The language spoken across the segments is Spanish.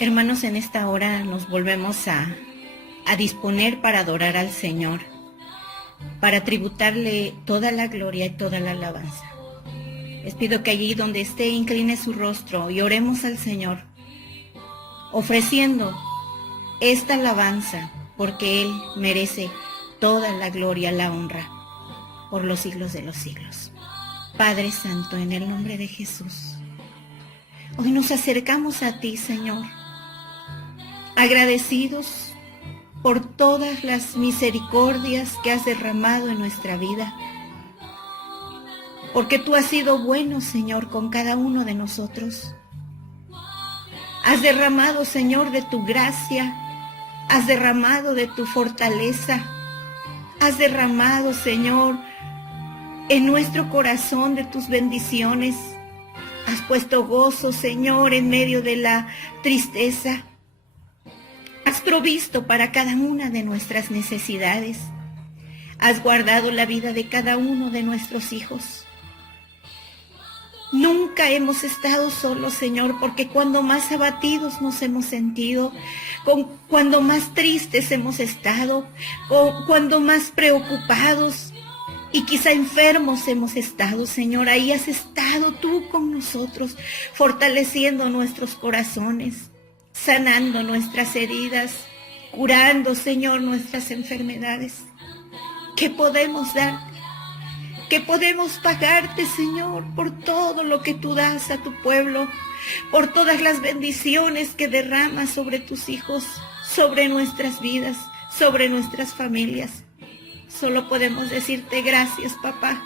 Hermanos, en esta hora nos volvemos a disponer para adorar al Señor, para tributarle toda la gloria y toda la alabanza. Les pido que allí donde esté incline su rostro y oremos al Señor, ofreciendo esta alabanza, porque Él merece toda la gloria, la honra, por los siglos de los siglos. Padre Santo, en el nombre de Jesús, hoy nos acercamos a ti, Señor, agradecidos por todas las misericordias que has derramado en nuestra vida, porque tú has sido bueno, Señor, con cada uno de nosotros. Has derramado, Señor, de tu gracia, has derramado de tu fortaleza, has derramado, Señor, en nuestro corazón de tus bendiciones. Has puesto gozo, Señor, en medio de la tristeza. Has provisto para cada una de nuestras necesidades. Has guardado la vida de cada uno de nuestros hijos. Nunca hemos estado solos, Señor, porque cuando más abatidos nos hemos sentido, cuando más tristes hemos estado, cuando más preocupados y quizá enfermos hemos estado, Señor, ahí has estado tú con nosotros, fortaleciendo nuestros corazones, sanando nuestras heridas, curando, Señor, nuestras enfermedades. ¿Qué podemos dar? ¿Qué podemos pagarte, Señor, por todo lo que tú das a tu pueblo, por todas las bendiciones que derramas sobre tus hijos, sobre nuestras vidas, sobre nuestras familias? Solo podemos decirte gracias, papá.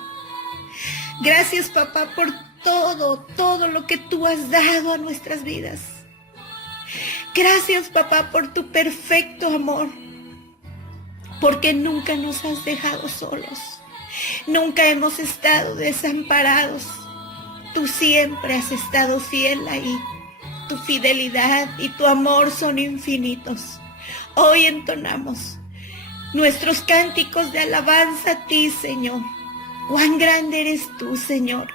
Gracias, papá, por todo lo que tú has dado a nuestras vidas. Gracias, papá, por tu perfecto amor, porque nunca nos has dejado solos. Nunca hemos estado desamparados. Tú siempre has estado fiel ahí. Tu fidelidad y tu amor son infinitos. Hoy entonamos nuestros cánticos de alabanza a ti, Señor. Cuán grande eres tú, Señor.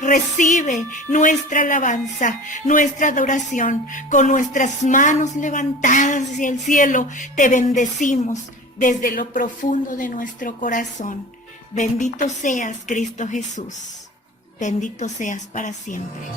Recibe nuestra alabanza, nuestra adoración. Con nuestras manos levantadas hacia el cielo, te bendecimos desde lo profundo de nuestro corazón. Bendito seas, Cristo Jesús. Bendito seas para siempre.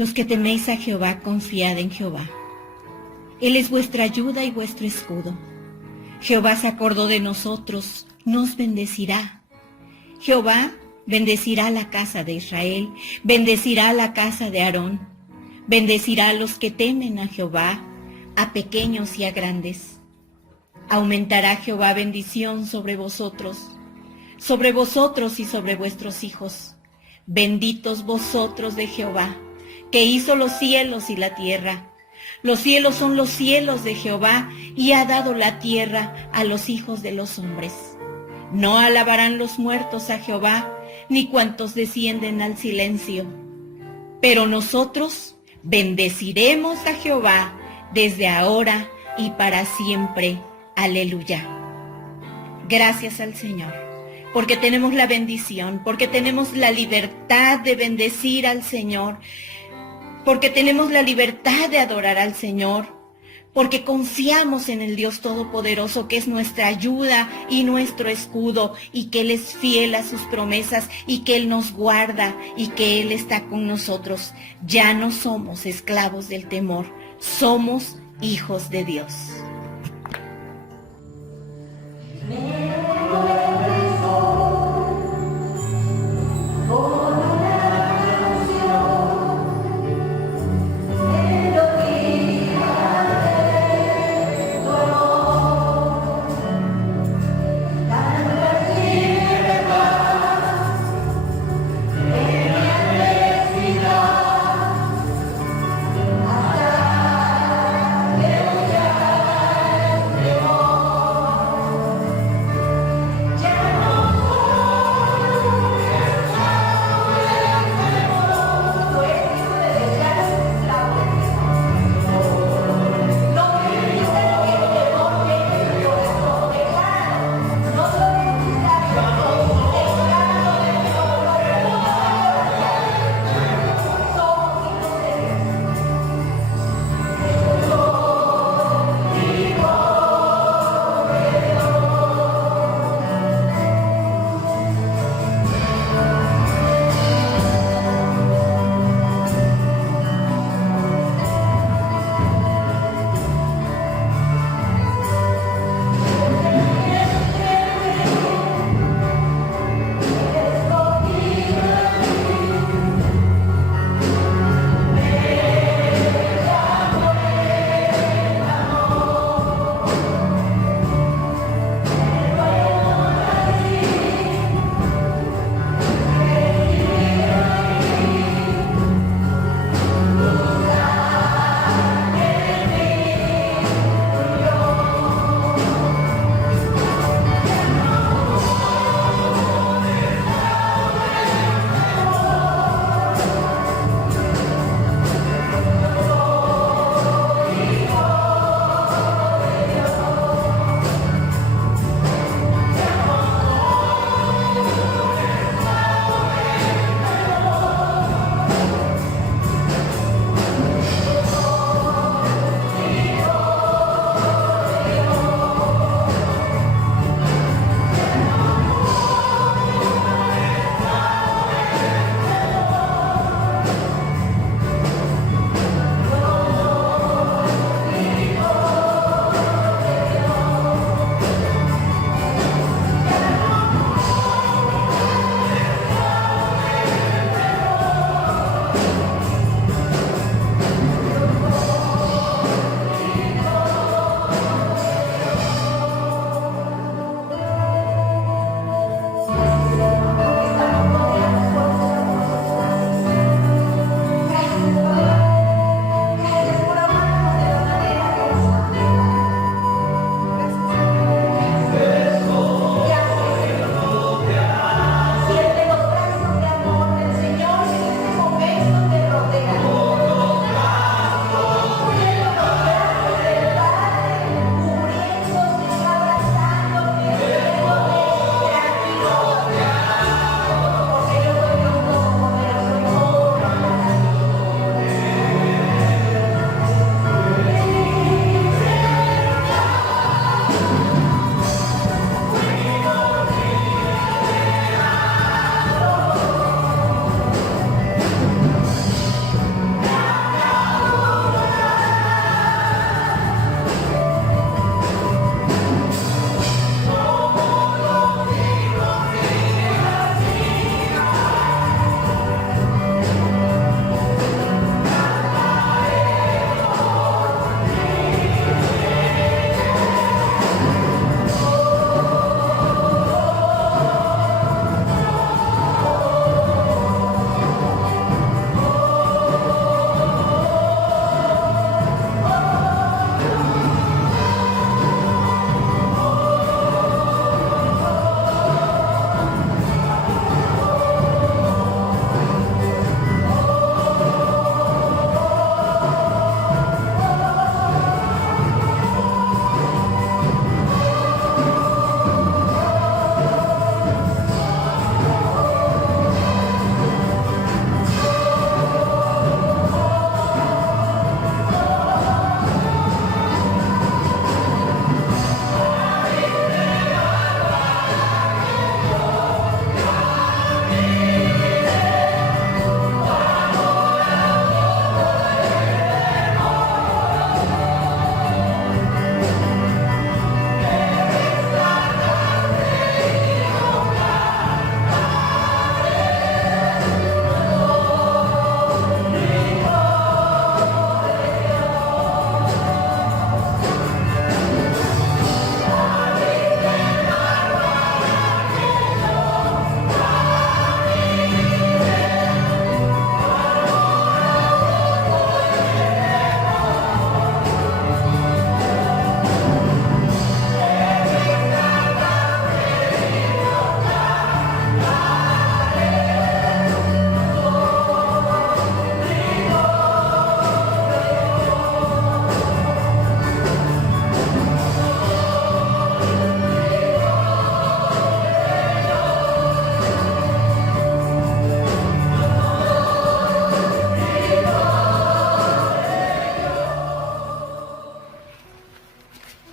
Los que teméis a Jehová, confiad en Jehová. Él es vuestra ayuda y vuestro escudo. Jehová se acordó de nosotros, nos bendecirá. Jehová bendecirá la casa de Israel, bendecirá la casa de Aarón, bendecirá a los que temen a Jehová, a pequeños y a grandes. Aumentará Jehová bendición sobre vosotros y sobre vuestros hijos. Benditos vosotros de Jehová, que hizo los cielos y la tierra. Los cielos son los cielos de Jehová, y ha dado la tierra a los hijos de los hombres. No alabarán los muertos a Jehová, ni cuantos descienden al silencio. Pero nosotros bendeciremos a Jehová desde ahora y para siempre. Aleluya. Gracias al Señor, porque tenemos la bendición, porque tenemos la libertad de bendecir al Señor, porque tenemos la libertad de adorar al Señor, porque confiamos en el Dios Todopoderoso, que es nuestra ayuda y nuestro escudo, y que Él es fiel a sus promesas, y que Él nos guarda, y que Él está con nosotros. Ya no somos esclavos del temor, somos hijos de Dios.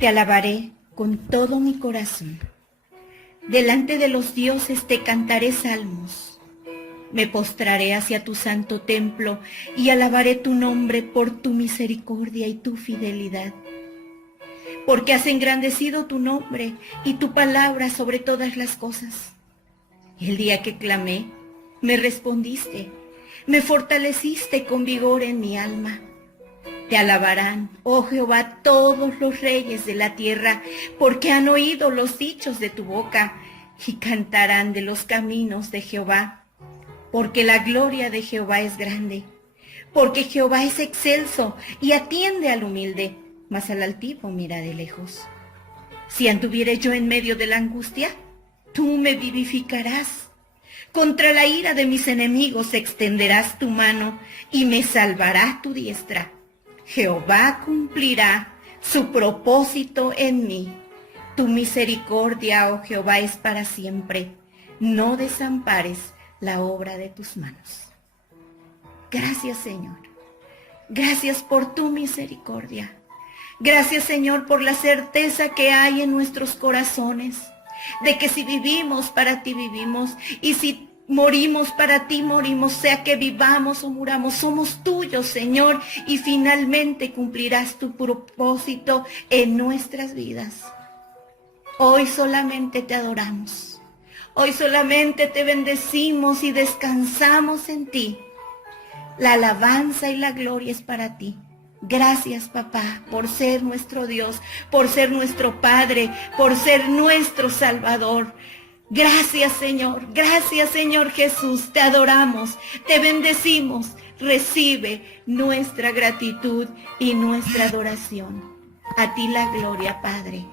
Te alabaré con todo mi corazón. Delante de los dioses te cantaré salmos. Me postraré hacia tu santo templo y alabaré tu nombre por tu misericordia y tu fidelidad. Porque has engrandecido tu nombre y tu palabra sobre todas las cosas. El día que clamé, me respondiste, me fortaleciste con vigor en mi alma. Te alabarán, oh Jehová, todos los reyes de la tierra, porque han oído los dichos de tu boca, y cantarán de los caminos de Jehová, porque la gloria de Jehová es grande, porque Jehová es excelso y atiende al humilde, mas al altivo mira de lejos. Si anduviere yo en medio de la angustia, tú me vivificarás. Contra la ira de mis enemigos extenderás tu mano y me salvará tu diestra. Jehová cumplirá su propósito en mí. Tu misericordia, oh Jehová, es para siempre. No desampares la obra de tus manos. Gracias, Señor. Gracias por tu misericordia. Gracias, Señor, por la certeza que hay en nuestros corazones, de que si vivimos, para ti vivimos, y si morimos, para ti morimos, sea que vivamos o muramos, somos tuyos, Señor, y finalmente cumplirás tu propósito en nuestras vidas. Hoy solamente te adoramos, hoy solamente te bendecimos y descansamos en ti. La alabanza y la gloria es para ti. Gracias, papá, por ser nuestro Dios, por ser nuestro Padre, por ser nuestro Salvador. Gracias, Señor Jesús, te adoramos, te bendecimos. Recibe nuestra gratitud y nuestra adoración. A ti la gloria, Padre.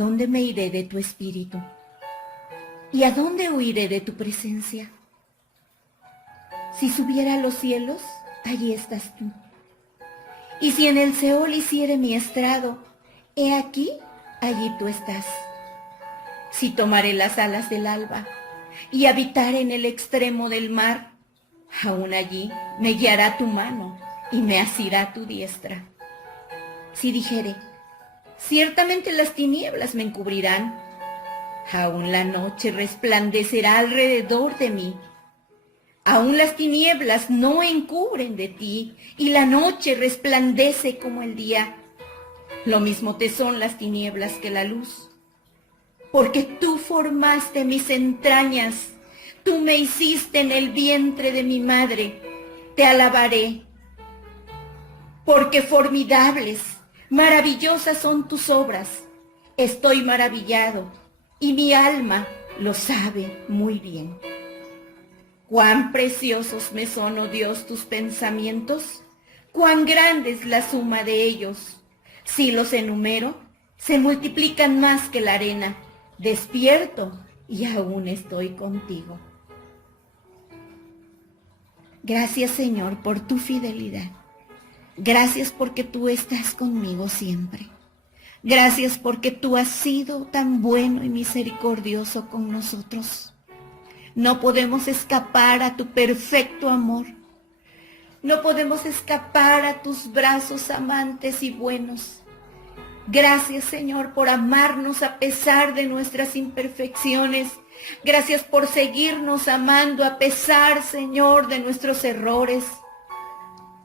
dónde me iré de tu espíritu? ¿Y a dónde huiré de tu presencia? Si subiera a los cielos, allí estás tú. Y si en el Seol hiciere mi estrado, he aquí, allí tú estás. Si tomaré las alas del alba y habitare en el extremo del mar, aún allí me guiará tu mano y me asirá tu diestra. Si dijere, ciertamente las tinieblas me encubrirán, aún la noche resplandecerá alrededor de mí. Aún las tinieblas no encubren de ti, y la noche resplandece como el día. Lo mismo te son las tinieblas que la luz. Porque tú formaste mis entrañas, tú me hiciste en el vientre de mi madre, te alabaré. Porque formidables, maravillosas son tus obras. Estoy maravillado, y mi alma lo sabe muy bien. Cuán preciosos me son, oh Dios, tus pensamientos, cuán grande es la suma de ellos. Si los enumero, se multiplican más que la arena. Despierto y aún estoy contigo. Gracias, Señor, por tu fidelidad. Gracias porque tú estás conmigo siempre. Gracias porque tú has sido tan bueno y misericordioso con nosotros. No podemos escapar a tu perfecto amor. No podemos escapar a tus brazos amantes y buenos. Gracias, Señor, por amarnos a pesar de nuestras imperfecciones. Gracias por seguirnos amando a pesar, Señor, de nuestros errores.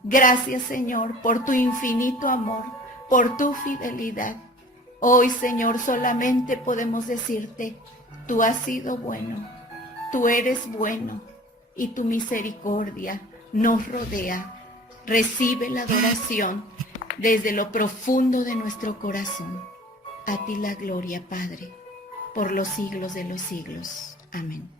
Gracias, Señor, por tu infinito amor, por tu fidelidad. Hoy, Señor, solamente podemos decirte, tú has sido bueno. Tú eres bueno y tu misericordia nos rodea. Recibe la adoración desde lo profundo de nuestro corazón. A ti la gloria, Padre, por los siglos de los siglos. Amén.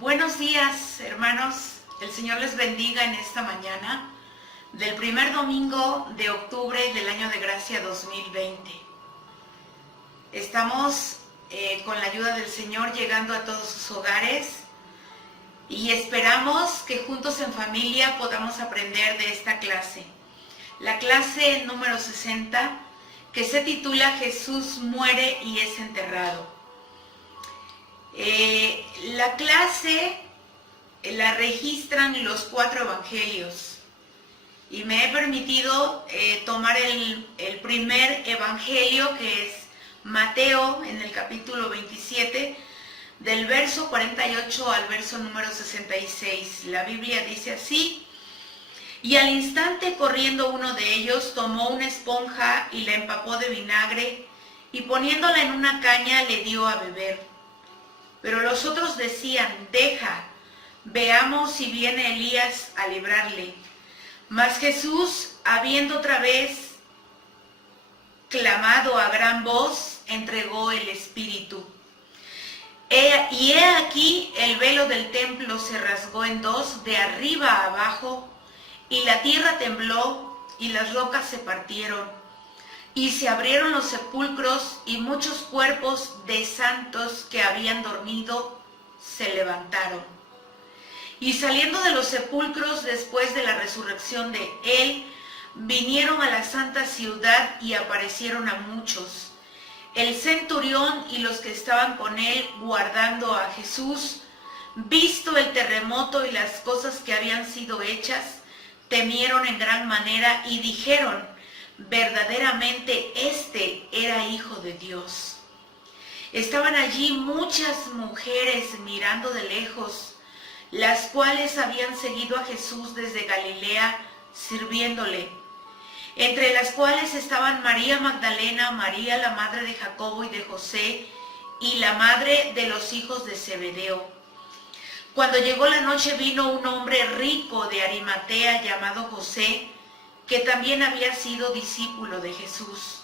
Buenos días, hermanos. El Señor les bendiga en esta mañana del primer domingo de octubre del año de gracia 2020. Estamos con la ayuda del Señor llegando a todos sus hogares y esperamos que juntos en familia podamos aprender de esta clase. La clase número 60, que se titula Jesús muere y es enterrado. La clase la registran los 4 evangelios y me he permitido tomar el primer evangelio, que es Mateo, en el capítulo 27, del verso 48 al verso número 66. La Biblia dice así: y al instante, corriendo uno de ellos, tomó una esponja y la empapó de vinagre y poniéndola en una caña le dio a beber. Pero los otros decían: deja, veamos si viene Elías a librarle. Mas Jesús, habiendo otra vez clamado a gran voz, entregó el Espíritu. Y he aquí el velo del templo se rasgó en dos, de arriba a abajo, y la tierra tembló, y las rocas se partieron. Y se abrieron los sepulcros, y muchos cuerpos de santos que habían dormido se levantaron. Y saliendo de los sepulcros después de la resurrección de él, vinieron a la santa ciudad y aparecieron a muchos. El centurión y los que estaban con él guardando a Jesús, visto el terremoto y las cosas que habían sido hechas, temieron en gran manera y dijeron: verdaderamente este era Hijo de Dios. Estaban allí muchas mujeres mirando de lejos, las cuales habían seguido a Jesús desde Galilea, sirviéndole, entre las cuales estaban María Magdalena, María la madre de Jacobo y de José, y la madre de los hijos de Zebedeo. Cuando llegó la noche, vino un hombre rico de Arimatea llamado José, que también había sido discípulo de Jesús.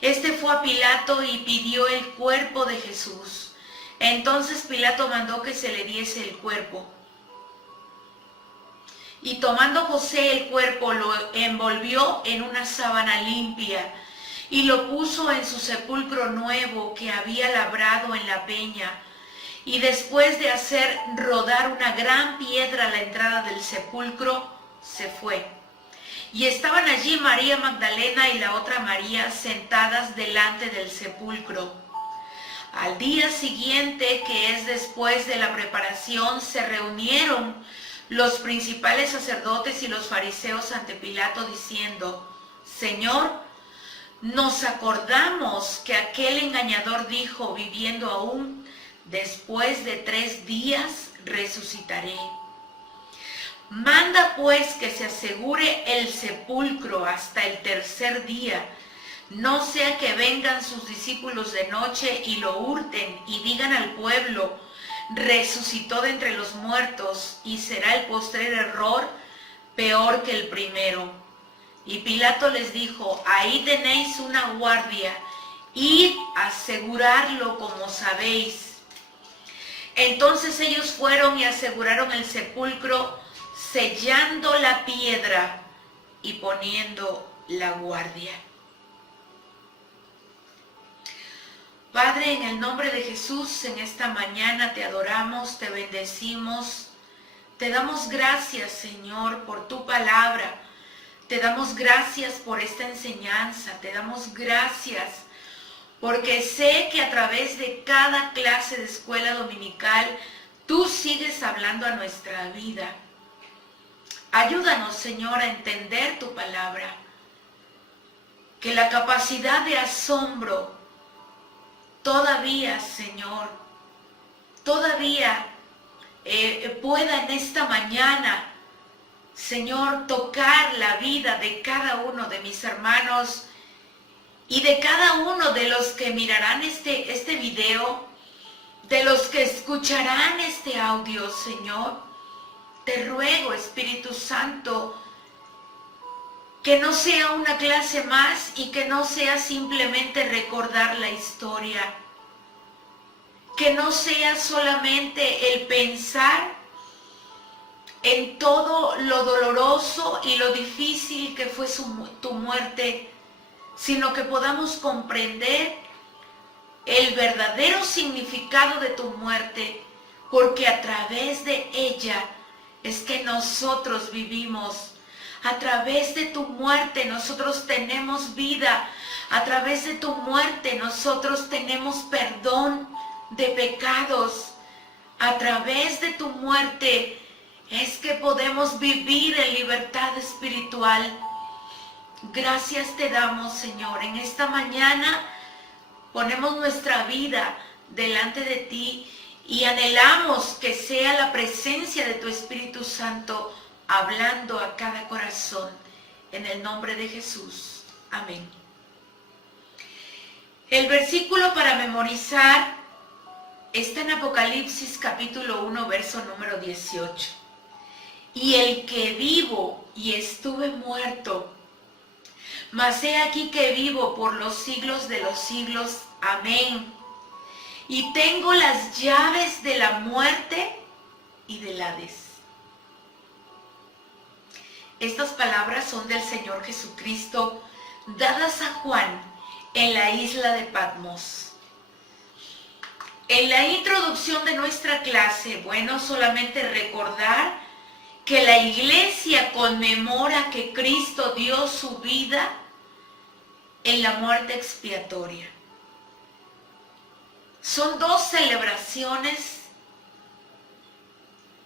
Este fue a Pilato y pidió el cuerpo de Jesús. Entonces Pilato mandó que se le diese el cuerpo. Y tomando José el cuerpo, lo envolvió en una sábana limpia y lo puso en su sepulcro nuevo que había labrado en la peña. Y después de hacer rodar una gran piedra a la entrada del sepulcro, se fue. Y estaban allí María Magdalena y la otra María sentadas delante del sepulcro. Al día siguiente, que es después de la preparación, se reunieron los principales sacerdotes y los fariseos ante Pilato diciendo: Señor, nos acordamos que aquel engañador dijo, viviendo aún, después de 3 días resucitaré. Manda pues que se asegure el sepulcro hasta el 3er día, no sea que vengan sus discípulos de noche y lo hurten y digan al pueblo: resucitó de entre los muertos, y será el postrer error peor que el primero. Y Pilato les dijo: ahí tenéis una guardia, id a asegurarlo como sabéis. Entonces ellos fueron y aseguraron el sepulcro, sellando la piedra y poniendo la guardia. Padre, en el nombre de Jesús, en esta mañana te adoramos, te bendecimos, te damos gracias, Señor, por tu palabra, te damos gracias por esta enseñanza, te damos gracias porque sé que a través de cada clase de escuela dominical tú sigues hablando a nuestra vida. Ayúdanos, Señor, a entender tu palabra, que la capacidad de asombro todavía, Señor, pueda en esta mañana, Señor, tocar la vida de cada uno de mis hermanos y de cada uno de los que mirarán este video, de los que escucharán este audio, Señor. Te ruego, Espíritu Santo, que no sea una clase más y que no sea simplemente recordar la historia. Que no sea solamente el pensar en todo lo doloroso y lo difícil que fue tu muerte, sino que podamos comprender el verdadero significado de tu muerte, porque a través de ella es que nosotros vivimos. A través de tu muerte nosotros tenemos vida. A través de tu muerte nosotros tenemos perdón de pecados. A través de tu muerte es que podemos vivir en libertad espiritual. Gracias te damos, Señor. En esta mañana ponemos nuestra vida delante de ti y anhelamos que sea la presencia de tu Espíritu Santo hablando a cada corazón. En el nombre de Jesús. Amén. El versículo para memorizar está en Apocalipsis capítulo 1, verso número 18. Y el que vivo y estuve muerto, mas he aquí que vivo por los siglos de los siglos. Amén. Y tengo las llaves de la muerte y del Hades. Estas palabras son del Señor Jesucristo, dadas a Juan en la isla de Patmos. En la introducción de nuestra clase, solamente recordar que la iglesia conmemora que Cristo dio su vida en la muerte expiatoria. Son 2 celebraciones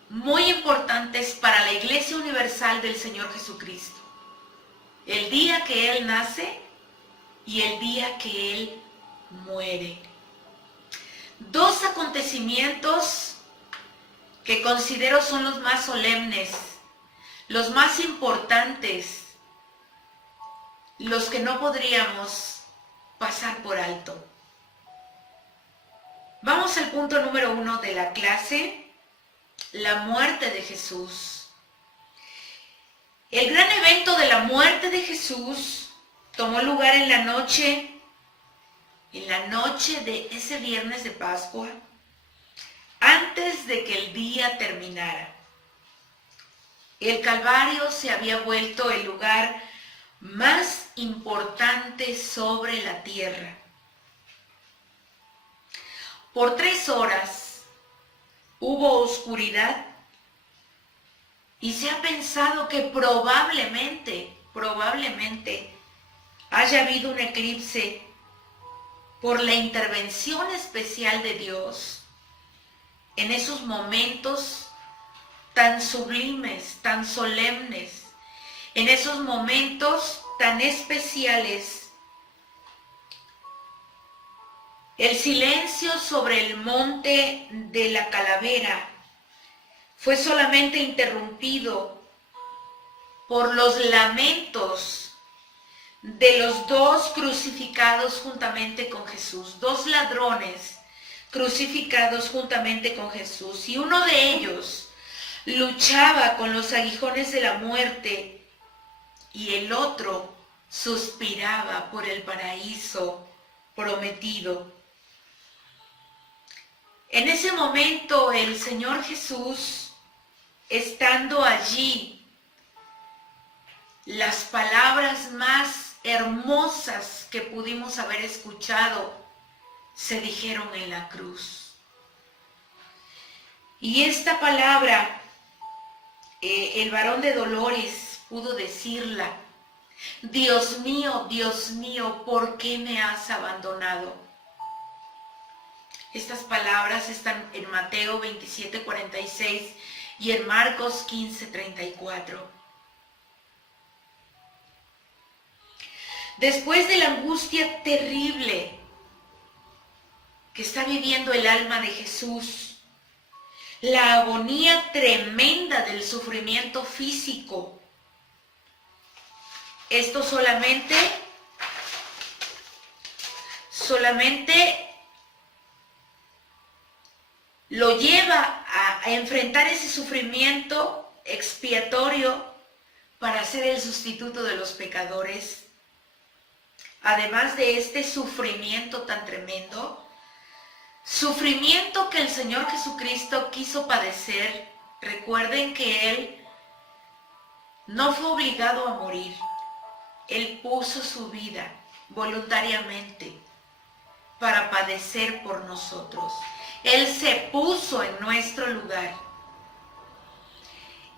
muy importantes para la Iglesia Universal del Señor Jesucristo. El día que Él nace y el día que Él muere. 2 acontecimientos que considero son los más solemnes, los más importantes, los que no podríamos pasar por alto. Vamos al punto número 1 de la clase, la muerte de Jesús. El gran evento de la muerte de Jesús tomó lugar en la noche de ese viernes de Pascua, antes de que el día terminara. El Calvario se había vuelto el lugar más importante sobre la tierra. Por 3 horas hubo oscuridad y se ha pensado que probablemente haya habido un eclipse por la intervención especial de Dios en esos momentos tan sublimes, tan solemnes, en esos momentos tan especiales. El silencio sobre el monte de la calavera fue solamente interrumpido por los lamentos de los 2 crucificados juntamente con Jesús, 2 ladrones crucificados juntamente con Jesús, y uno de ellos luchaba con los aguijones de la muerte y el otro suspiraba por el paraíso prometido. En ese momento el Señor Jesús, estando allí, las palabras más hermosas que pudimos haber escuchado se dijeron en la cruz. Y esta palabra, el varón de dolores pudo decirla: Dios mío, ¿por qué me has abandonado? Estas palabras están en Mateo 27:46 y en Marcos 15:34. Después de la angustia terrible que está viviendo el alma de Jesús, la agonía tremenda del sufrimiento físico, esto solamente lo lleva a enfrentar ese sufrimiento expiatorio para ser el sustituto de los pecadores. Además de este sufrimiento tan tremendo, sufrimiento que el Señor Jesucristo quiso padecer. Recuerden que Él no fue obligado a morir. Él puso su vida voluntariamente para padecer por nosotros. Él se puso en nuestro lugar.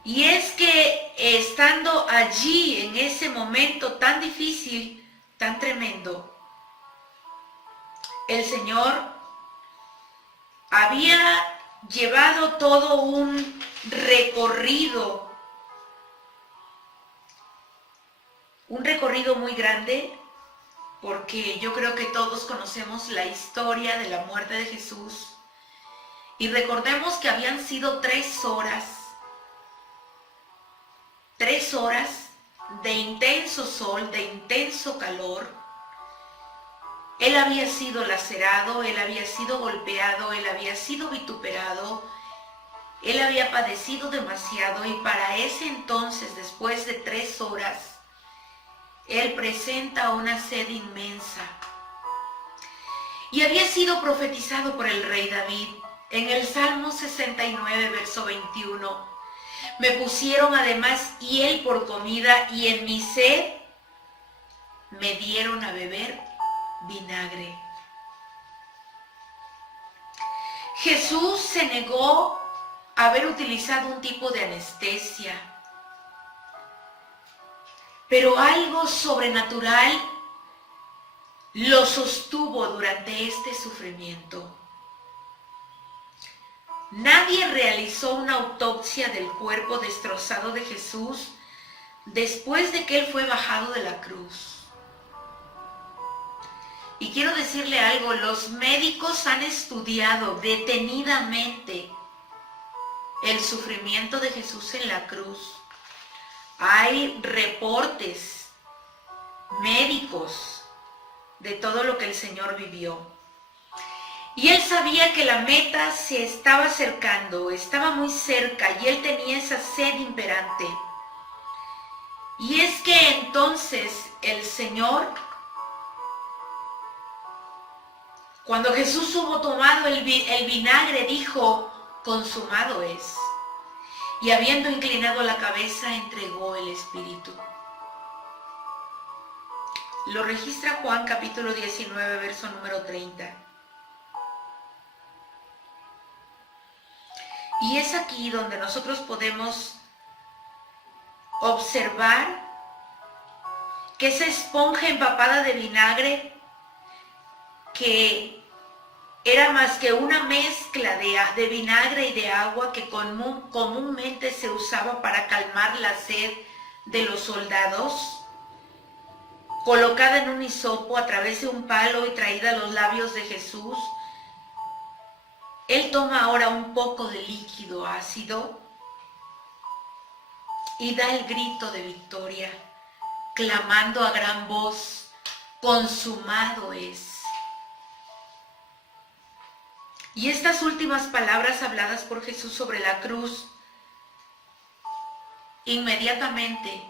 Y es que estando allí en ese momento tan difícil, tan tremendo, el Señor había llevado todo un recorrido muy grande, porque yo creo que todos conocemos la historia de la muerte de Jesús. Y recordemos que habían sido 3 horas de intenso sol, de intenso calor. Él había sido lacerado, él había sido golpeado, él había sido vituperado, él había padecido demasiado, y para ese entonces, después de 3 horas, él presenta una sed inmensa. Y había sido profetizado por el rey David en el Salmo 69, verso 21. Me pusieron además hiel por comida, y en mi sed me dieron a beber vinagre. Jesús se negó a haber utilizado un tipo de anestesia, pero algo sobrenatural lo sostuvo durante este sufrimiento. Nadie realizó una autopsia del cuerpo destrozado de Jesús después de que él fue bajado de la cruz. Y quiero decirle algo, los médicos han estudiado detenidamente el sufrimiento de Jesús en la cruz. Hay reportes médicos de todo lo que el Señor vivió. Y él sabía que la meta se estaba acercando, estaba muy cerca, y él tenía esa sed imperante. Y es que entonces el Señor, cuando Jesús hubo tomado el vinagre, dijo: consumado es. Y habiendo inclinado la cabeza, entregó el espíritu. Lo registra Juan capítulo 19, verso número 30. Y es aquí donde nosotros podemos observar que esa esponja empapada de vinagre, que era más que una mezcla de vinagre y de agua que comúnmente se usaba para calmar la sed de los soldados, colocada en un hisopo a través de un palo y traída a los labios de Jesús, Él toma ahora un poco de líquido ácido y da el grito de victoria, clamando a gran voz, consumado es. Y estas últimas palabras habladas por Jesús sobre la cruz, inmediatamente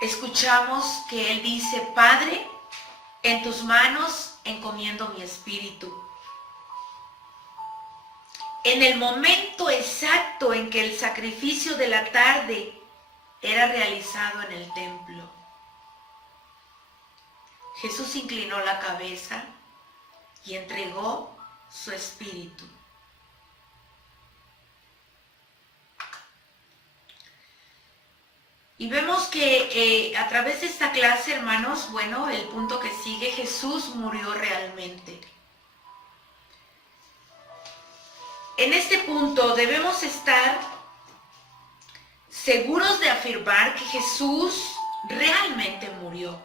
escuchamos que Él dice: Padre, en tus manos encomiendo mi espíritu. En el momento exacto en que el sacrificio de la tarde era realizado en el templo, Jesús inclinó la cabeza y entregó su espíritu. Y vemos que a través de esta clase, hermanos, bueno, el punto que sigue, Jesús murió realmente. En este punto debemos estar seguros de afirmar que Jesús realmente murió.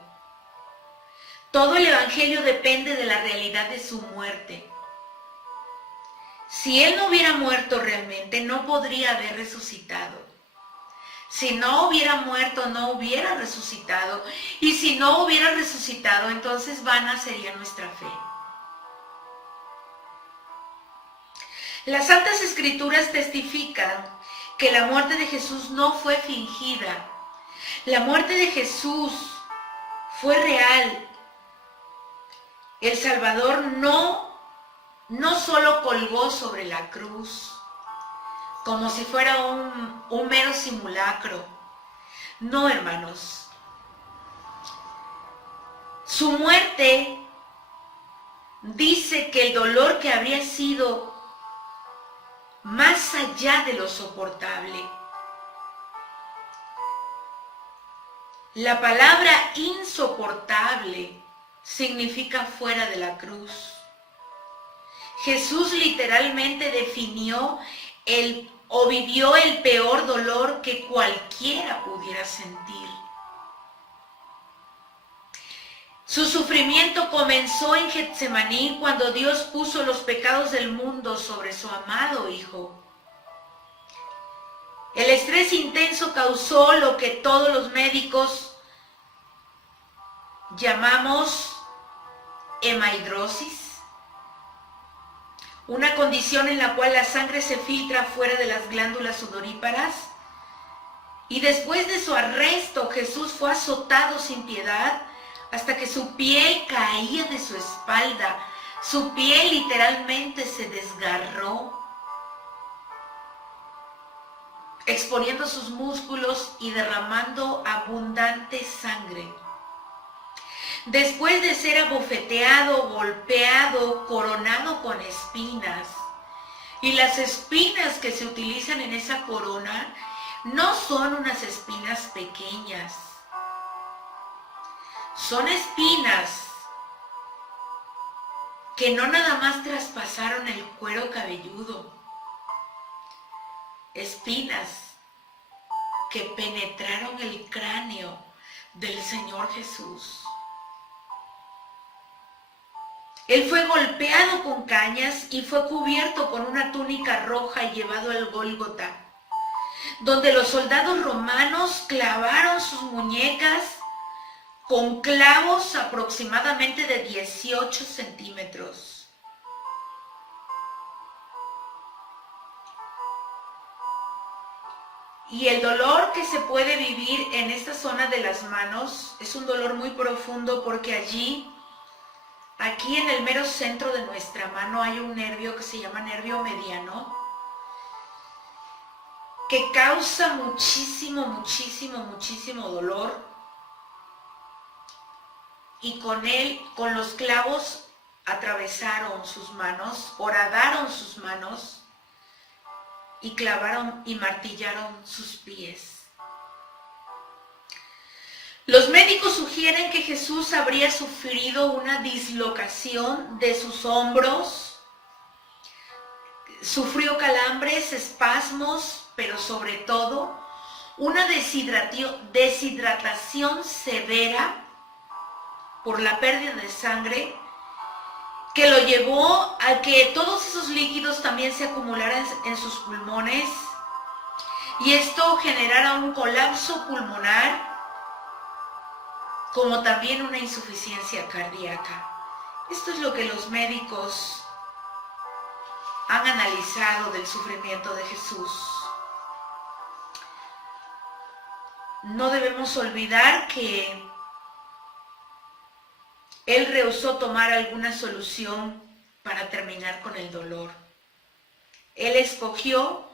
Todo el Evangelio depende de la realidad de su muerte. Si Él no hubiera muerto realmente, no podría haber resucitado. Si no hubiera muerto, no hubiera resucitado. Y si no hubiera resucitado, entonces vana sería nuestra fe. Las Santas Escrituras testifican que la muerte de Jesús no fue fingida. La muerte de Jesús fue real. El Salvador no solo colgó sobre la cruz, como si fuera un mero simulacro. No, hermanos. Su muerte dice que el dolor que habría sido más allá de lo soportable. La palabra insoportable significa fuera de la cruz. Jesús literalmente definió o vivió el peor dolor que cualquiera pudiera sentir. Su sufrimiento comenzó en Getsemaní cuando Dios puso los pecados del mundo sobre su amado Hijo. El estrés intenso causó lo que todos los médicos llamamos hemahidrosis, una condición en la cual la sangre se filtra fuera de las glándulas sudoríparas. Y después de su arresto, Jesús fue azotado sin piedad hasta que su piel caía de su espalda. Su piel literalmente se desgarró, exponiendo sus músculos y derramando abundante sangre. Después de ser abofeteado, golpeado, coronado con espinas, y las espinas que se utilizan en esa corona no son unas espinas pequeñas, son espinas que no nada más traspasaron el cuero cabelludo, espinas que penetraron el cráneo del Señor Jesús. Él fue golpeado con cañas y fue cubierto con una túnica roja y llevado al Gólgota, donde los soldados romanos clavaron sus muñecas con clavos aproximadamente de 18 centímetros. Y el dolor que se puede vivir en esta zona de las manos es un dolor muy profundo, porque allí aquí en el mero centro de nuestra mano hay un nervio que se llama nervio mediano, que causa muchísimo, muchísimo, muchísimo dolor. Y con él, con los clavos, atravesaron sus manos, horadaron sus manos y clavaron y martillaron sus pies. Los médicos sugieren que Jesús habría sufrido una dislocación de sus hombros, sufrió calambres, espasmos, pero sobre todo una deshidratación severa por la pérdida de sangre que lo llevó a que todos esos líquidos también se acumularan en sus pulmones y esto generara un colapso pulmonar, como también una insuficiencia cardíaca. Esto es lo que los médicos han analizado del sufrimiento de Jesús. No debemos olvidar que Él rehusó tomar alguna solución para terminar con el dolor. Él escogió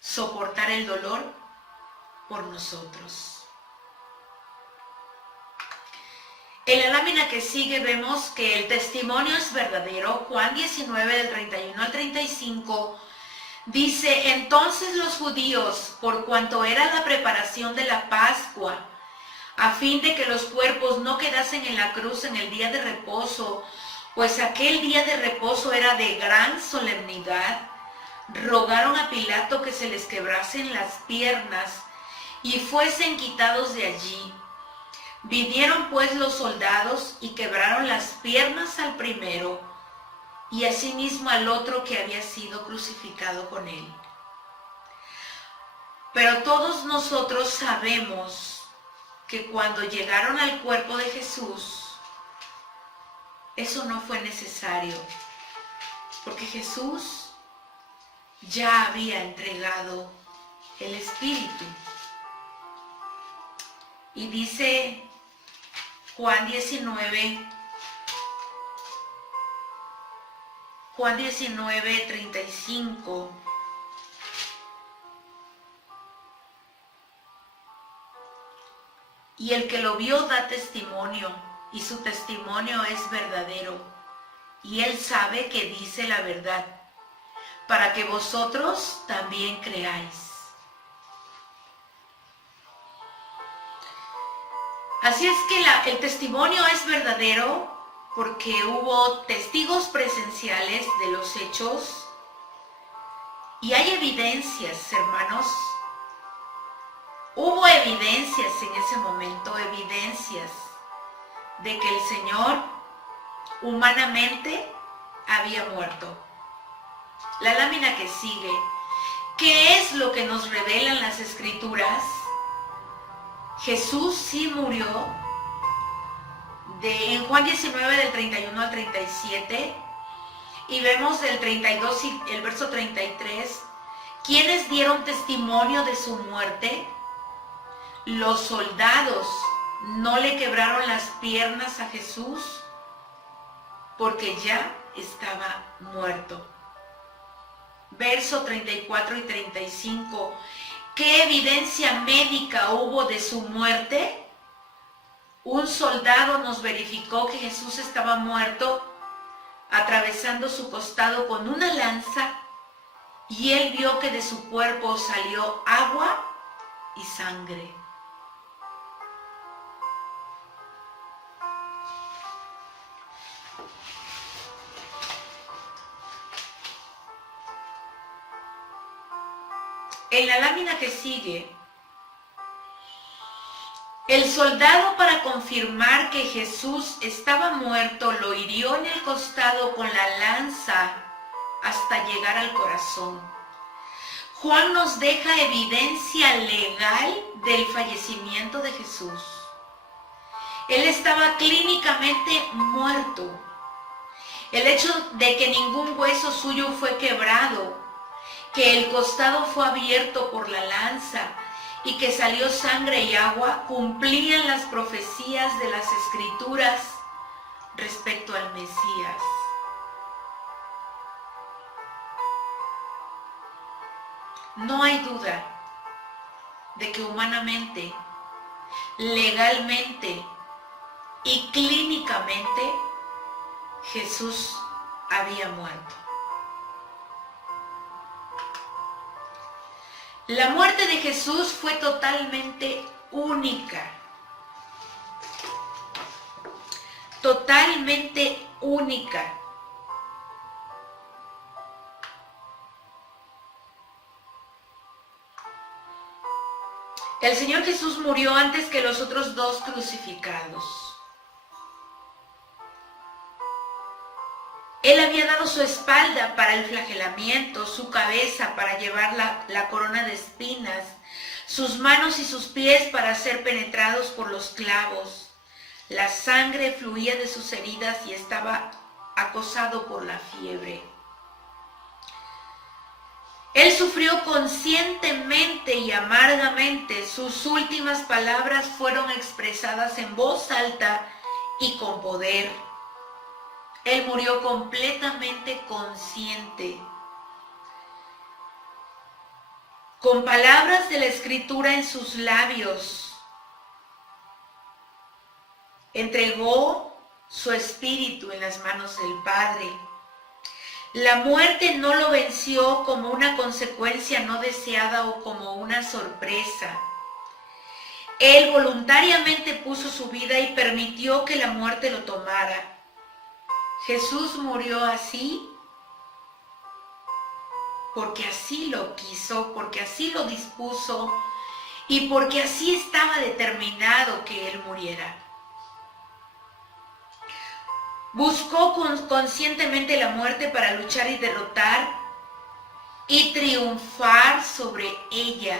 soportar el dolor por nosotros. En la lámina que sigue vemos que el testimonio es verdadero. Juan 19, del 31 al 35, dice: entonces los judíos, por cuanto era la preparación de la Pascua, a fin de que los cuerpos no quedasen en la cruz en el día de reposo, pues aquel día de reposo era de gran solemnidad, rogaron a Pilato que se les quebrasen las piernas y fuesen quitados de allí. Vinieron pues los soldados y quebraron las piernas al primero y asimismo al otro que había sido crucificado con él. Pero todos nosotros sabemos que cuando llegaron al cuerpo de Jesús, eso no fue necesario, porque Jesús ya había entregado el Espíritu. Y dice Juan 19, 35. Y el que lo vio da testimonio, y su testimonio es verdadero, y él sabe que dice la verdad, para que vosotros también creáis. Así es que el testimonio es verdadero porque hubo testigos presenciales de los hechos y hay evidencias, hermanos. Hubo evidencias en ese momento, evidencias de que el Señor humanamente había muerto. La lámina que sigue, ¿qué es lo que nos revelan las Escrituras? Jesús sí murió. En Juan 19 del 31 al 37 y vemos del 32 y el verso 33, ¿quiénes dieron testimonio de su muerte? Los soldados no le quebraron las piernas a Jesús porque ya estaba muerto. Verso 34 y 35, ¿qué evidencia médica hubo de su muerte? Un soldado nos verificó que Jesús estaba muerto, atravesando su costado con una lanza, y él vio que de su cuerpo salió agua y sangre. En la lámina que sigue, el soldado, para confirmar que Jesús estaba muerto, lo hirió en el costado con la lanza hasta llegar al corazón. Juan nos deja evidencia legal del fallecimiento de Jesús. Él estaba clínicamente muerto. El hecho de que ningún hueso suyo fue quebrado, que el costado fue abierto por la lanza y que salió sangre y agua, cumplían las profecías de las Escrituras respecto al Mesías. No hay duda de que humanamente, legalmente y clínicamente Jesús había muerto. La muerte de Jesús fue totalmente única. Totalmente única. El Señor Jesús murió antes que los otros dos crucificados. Él había dado su espalda para el flagelamiento, su cabeza para llevar la corona de espinas, sus manos y sus pies para ser penetrados por los clavos. La sangre fluía de sus heridas y estaba acosado por la fiebre. Él sufrió conscientemente y amargamente. Sus últimas palabras fueron expresadas en voz alta y con poder. Él murió completamente consciente. Con palabras de la Escritura en sus labios, entregó su espíritu en las manos del Padre. La muerte no lo venció como una consecuencia no deseada o como una sorpresa. Él voluntariamente puso su vida y permitió que la muerte lo tomara. Jesús murió así porque así lo quiso, porque así lo dispuso y porque así estaba determinado que Él muriera. Buscó conscientemente la muerte para luchar y derrotar y triunfar sobre ella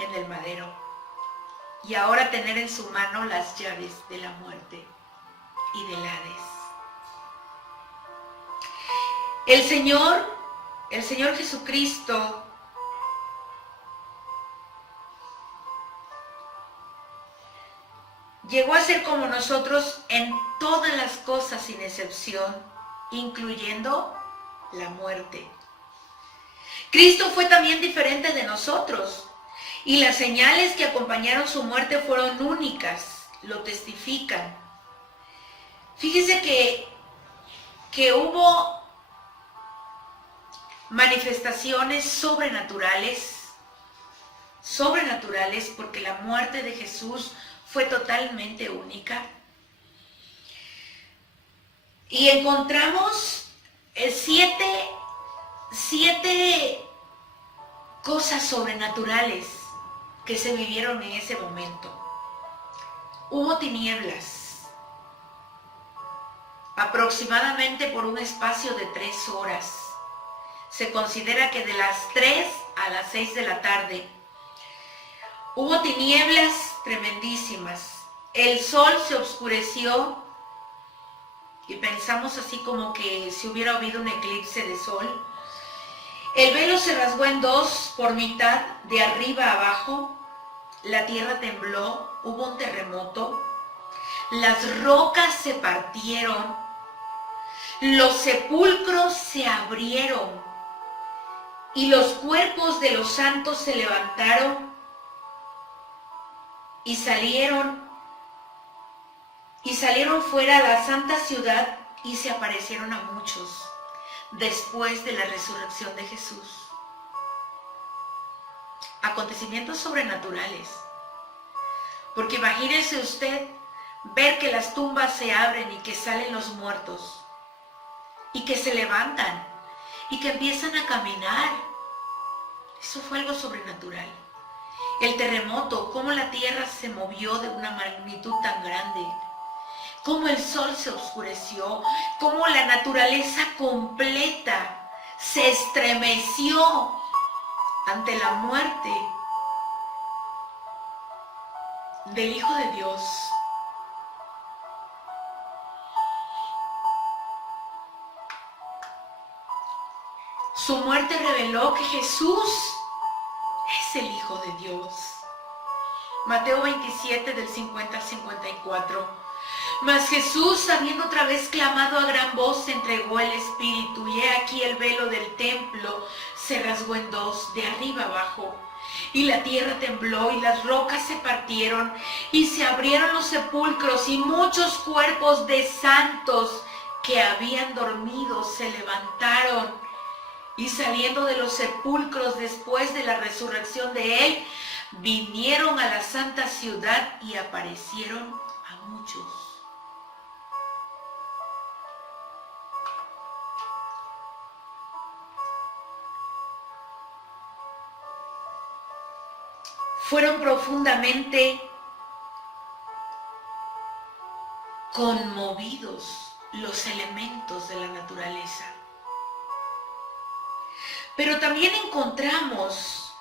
en el madero. Y ahora tener en su mano las llaves de la muerte y del Hades. El Señor Jesucristo llegó a ser como nosotros en todas las cosas sin excepción, incluyendo la muerte. Cristo fue también diferente de nosotros y las señales que acompañaron su muerte fueron únicas, lo testifican. Fíjese que hubo manifestaciones sobrenaturales porque la muerte de Jesús fue totalmente única. Y encontramos siete cosas sobrenaturales que se vivieron en ese momento. Hubo tinieblas, aproximadamente por un espacio de 3 horas. Se considera que de las 3 a las 6 de la tarde hubo tinieblas tremendísimas. El sol se oscureció y pensamos así como que si hubiera habido un eclipse de sol. El velo se rasgó en 2 por mitad, de arriba a abajo. La tierra tembló, hubo un terremoto. Las rocas se partieron. Los sepulcros se abrieron. Y los cuerpos de los santos se levantaron y salieron fuera a la santa ciudad y se aparecieron a muchos después de la resurrección de Jesús. Acontecimientos sobrenaturales. Porque imagínese usted ver que las tumbas se abren y que salen los muertos y que se levantan y que empiezan a caminar. Eso fue algo sobrenatural. El terremoto, cómo la tierra se movió de una magnitud tan grande, cómo el sol se oscureció, cómo la naturaleza completa se estremeció ante la muerte del Hijo de Dios. Su muerte reveló que Jesús es el Hijo de Dios. Mateo 27 del 50 al 54. Mas Jesús, habiendo otra vez clamado a gran voz, entregó el espíritu, y he aquí el velo del templo se rasgó en dos, de arriba abajo. Y la tierra tembló, y las rocas se partieron, y se abrieron los sepulcros, y muchos cuerpos de santos que habían dormido se levantaron. Y saliendo de los sepulcros después de la resurrección de él, vinieron a la santa ciudad y aparecieron a muchos. Fueron profundamente conmovidos los elementos de la naturaleza. Pero también encontramos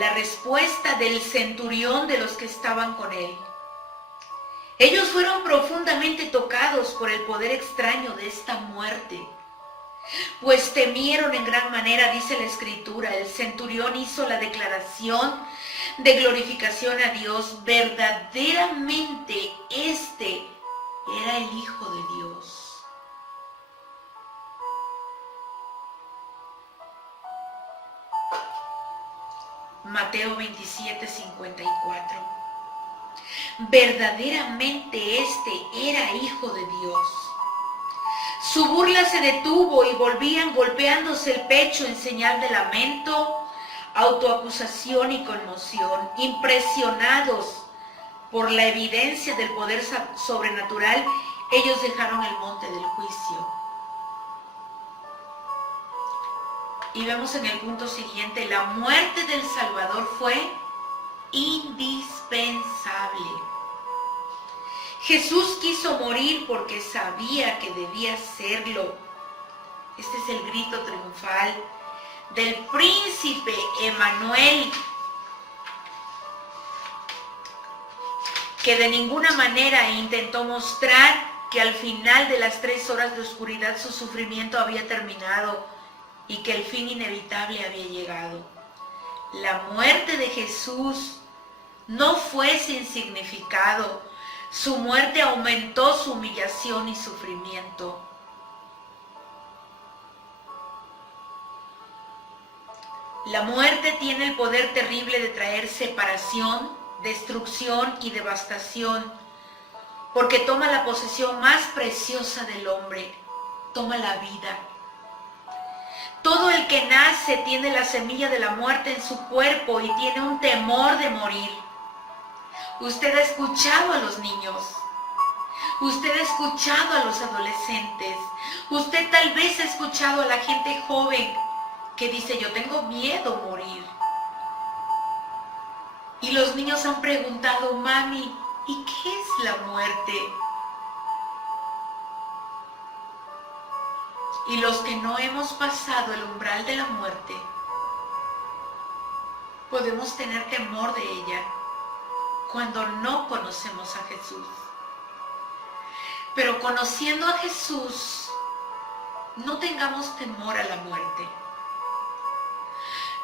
la respuesta del centurión de los que estaban con él. Ellos fueron profundamente tocados por el poder extraño de esta muerte, pues temieron en gran manera, dice la Escritura. El centurión hizo la declaración de glorificación a Dios. Verdaderamente este era el Hijo de Dios. Mateo 27:54. Verdaderamente este era Hijo de Dios. Su burla se detuvo y volvían golpeándose el pecho en señal de lamento, autoacusación y conmoción. Impresionados por la evidencia del poder sobrenatural, ellos dejaron el monte del juicio. Y vemos en el punto siguiente, la muerte del Salvador fue indispensable. Jesús quiso morir porque sabía que debía hacerlo. Este es el grito triunfal del príncipe Emanuel, que de ninguna manera intentó mostrar que al final de las 3 horas de oscuridad su sufrimiento había terminado y que el fin inevitable había llegado. La muerte de Jesús no fue sin significado. Su muerte aumentó su humillación y sufrimiento. La muerte tiene el poder terrible de traer separación, destrucción y devastación, porque toma la posesión más preciosa del hombre, toma la vida. Todo el que nace tiene la semilla de la muerte en su cuerpo y tiene un temor de morir. Usted ha escuchado a los niños, usted ha escuchado a los adolescentes, usted tal vez ha escuchado a la gente joven que dice: yo tengo miedo a morir. Y los niños han preguntado: mami, ¿y qué es la muerte? Y los que no hemos pasado el umbral de la muerte, podemos tener temor de ella cuando no conocemos a Jesús. Pero conociendo a Jesús, no tengamos temor a la muerte.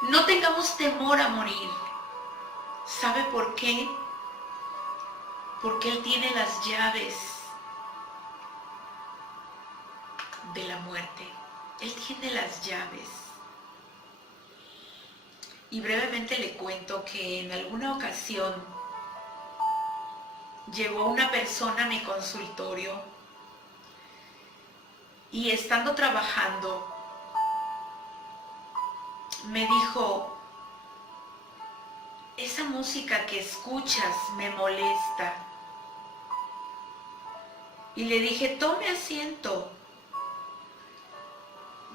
No tengamos temor a morir. ¿Sabe por qué? Porque Él tiene las llaves de la muerte. Él tiene las llaves. Y brevemente le cuento que en alguna ocasión llegó una persona a mi consultorio y estando trabajando me dijo: esa música que escuchas me molesta. Y le dije: tome asiento.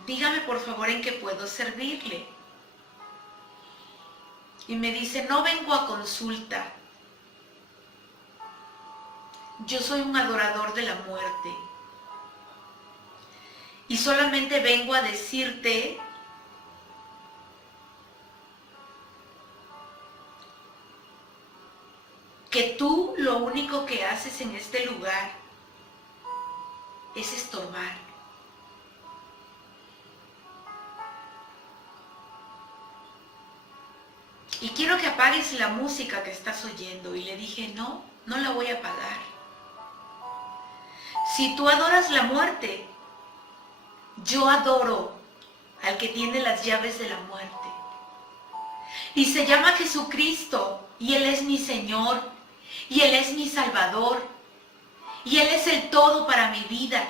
Dígame por favor en qué puedo servirle. Y me dice: no vengo a consulta. Yo soy un adorador de la muerte. Y solamente vengo a decirte que tú lo único que haces en este lugar es estorbar. y quiero que apagues la música que estás oyendo. Y le dije, no, no la voy a apagar. Si tú adoras la muerte, yo adoro al que tiene las llaves de la muerte. Y se llama Jesucristo, y Él es mi Señor, y Él es mi Salvador, y Él es el todo para mi vida.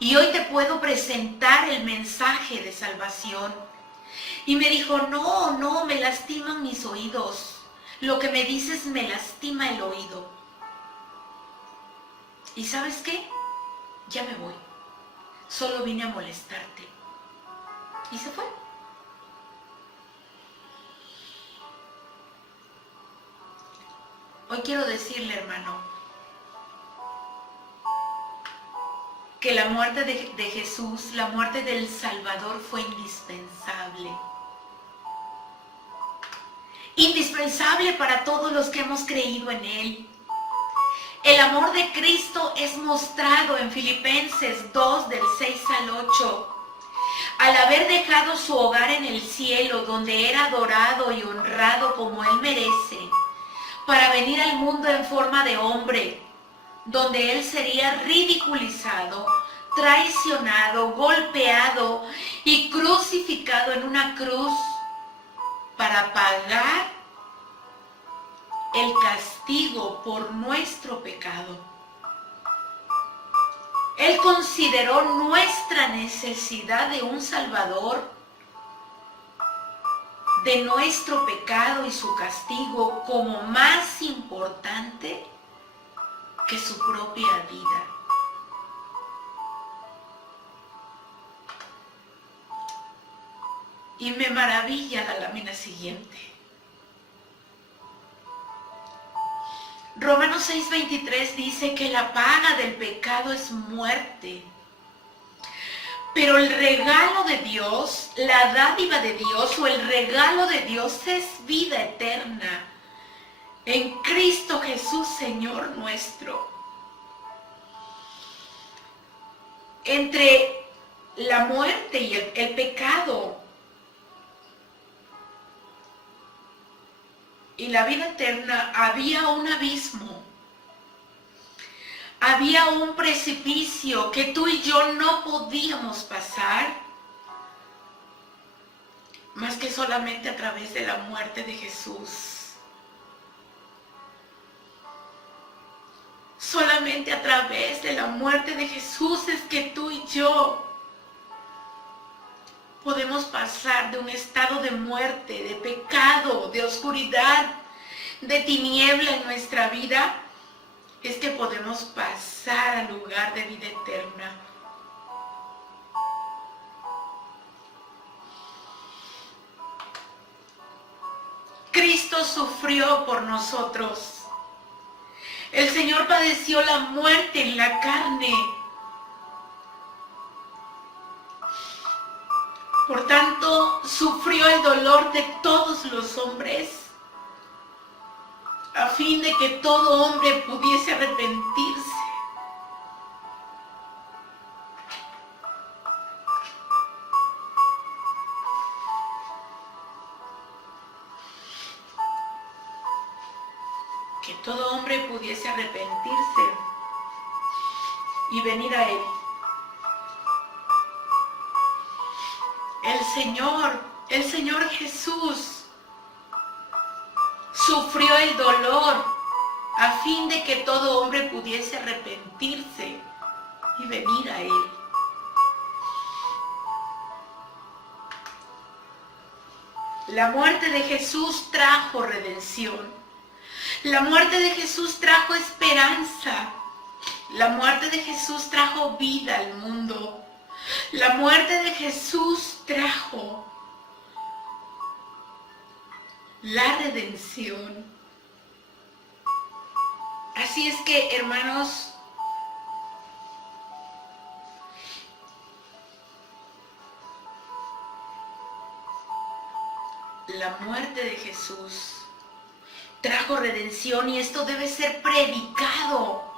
Y hoy te puedo presentar el mensaje de salvación. Y me dijo, no, me lastiman mis oídos. Lo que me dices me lastima el oído. ¿Y sabes qué? Ya me voy. Solo vine a molestarte. Y se fue. Hoy quiero decirle, hermano, que la muerte de Jesús, la muerte del Salvador fue indispensable. Indispensable para todos los que hemos creído en Él. El amor de Cristo es mostrado en Filipenses 2, del 6 al 8. Al haber dejado su hogar en el cielo, donde era adorado y honrado como Él merece, para venir al mundo en forma de hombre, donde Él sería ridiculizado, traicionado, golpeado y crucificado en una cruz para pagar el castigo por nuestro pecado. Él consideró nuestra necesidad de un Salvador, de nuestro pecado y su castigo como más importante que su propia vida. Y me maravilla la lámina siguiente. Romanos 6:23 dice que la paga del pecado es muerte. Pero el regalo de Dios, la dádiva de Dios o el regalo de Dios es vida eterna en Cristo Jesús, Señor nuestro. Entre la muerte y el pecado y la vida eterna había un abismo. Había un precipicio que tú y yo no podíamos pasar más que solamente a través de la muerte de Jesús. Solamente a través de la muerte de Jesús es que tú y yo podemos pasar de un estado de muerte, de pecado, de oscuridad, de tiniebla en nuestra vida. Es que podemos pasar al lugar de vida eterna. Cristo sufrió por nosotros. El Señor padeció la muerte en la carne. Por tanto, sufrió el dolor de todos los hombres, a fin de que todo hombre pudiese arrepentirse. Que todo hombre pudiese arrepentirse y venir a Él. El Señor Jesús sufrió el dolor a fin de que todo hombre pudiese arrepentirse y venir a Él. La muerte de Jesús trajo redención. La muerte de Jesús trajo esperanza. La muerte de Jesús trajo vida al mundo. La muerte de Jesús trajo la redención. Así es que, hermanos, la muerte de Jesús trajo redención y esto debe ser predicado.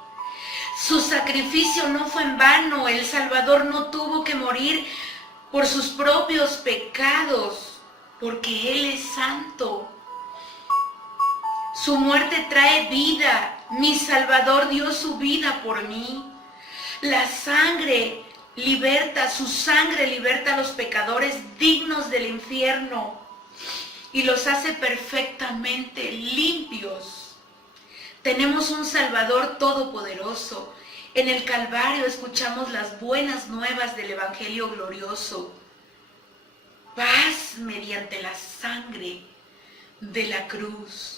Su sacrificio no fue en vano. El Salvador no tuvo que morir por sus propios pecados, porque Él es santo. Su muerte trae vida. Mi Salvador dio su vida por mí. La sangre liberta, su sangre liberta a los pecadores dignos del infierno y los hace perfectamente limpios. Tenemos un Salvador todopoderoso. En el Calvario escuchamos las buenas nuevas del Evangelio glorioso. Paz mediante la sangre de la cruz.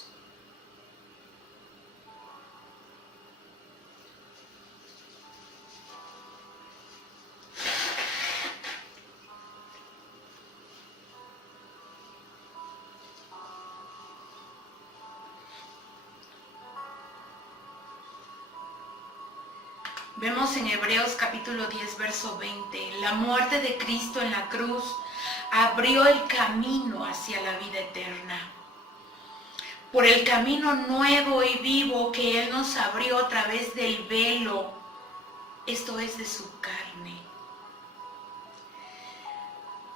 Vemos en Hebreos capítulo 10, verso 20, la muerte de Cristo en la cruz abrió el camino hacia la vida eterna. Por el camino nuevo y vivo que Él nos abrió a través del velo, esto es de su carne.